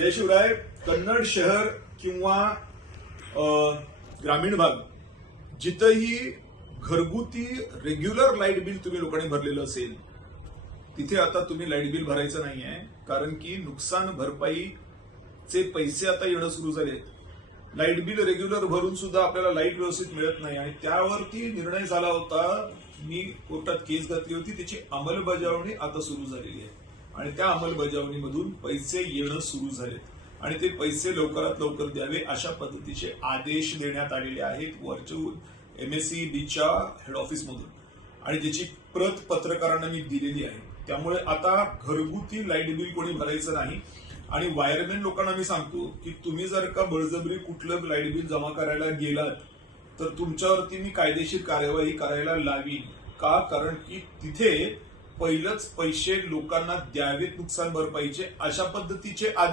जय शिवराय. कन्नड शहर किंवा ग्रामीण भाग जिथंही घरगुती रेग्युलर लाईट बिल तुम्ही लोकांनी भरलेलं असेल तिथे आता तुम्ही लाईट बिल भरायचं नाहीये, कारण की नुकसान भरपाईचे पैसे आता येणं सुरू झाले. लाईट बिल रेग्युलर भरून सुद्धा आपल्याला लाईट व्यवस्थित मिळत नाही आणि त्यावरती निर्णय झाला होता. मी कोर्टात केस घातली होती, त्याची अंमलबजावणी आता सुरू झालेली आहे आणि त्या अंमलबजावणीमधून पैसे येणं सुरू झालेत आणि ते पैसे लवकरात लवकर द्यावे अशा पद्धतीचे आदेश देण्यात आलेले आहेत वरचून MSEBच्या हेड ऑफिसमधून आणि ज्याची प्रत पत्रकारांना मी दिलेली आहे. त्यामुळे आता घरगुती लाईट बिल कोणी भरायचं नाही आणि वायरमॅन लोकांना मी सांगतो की तुम्ही जर का बळजबरी कुठलं लाईट बिल जमा करायला गेलात तर तुमच्यावरती मी कायदेशीर कार्यवाही करायला लावीन. का? कारण की तिथे पहिलंच पैसे लोकांना द्यावेत नुकसान भरपाईचे अशा पद्धतीचे आदेश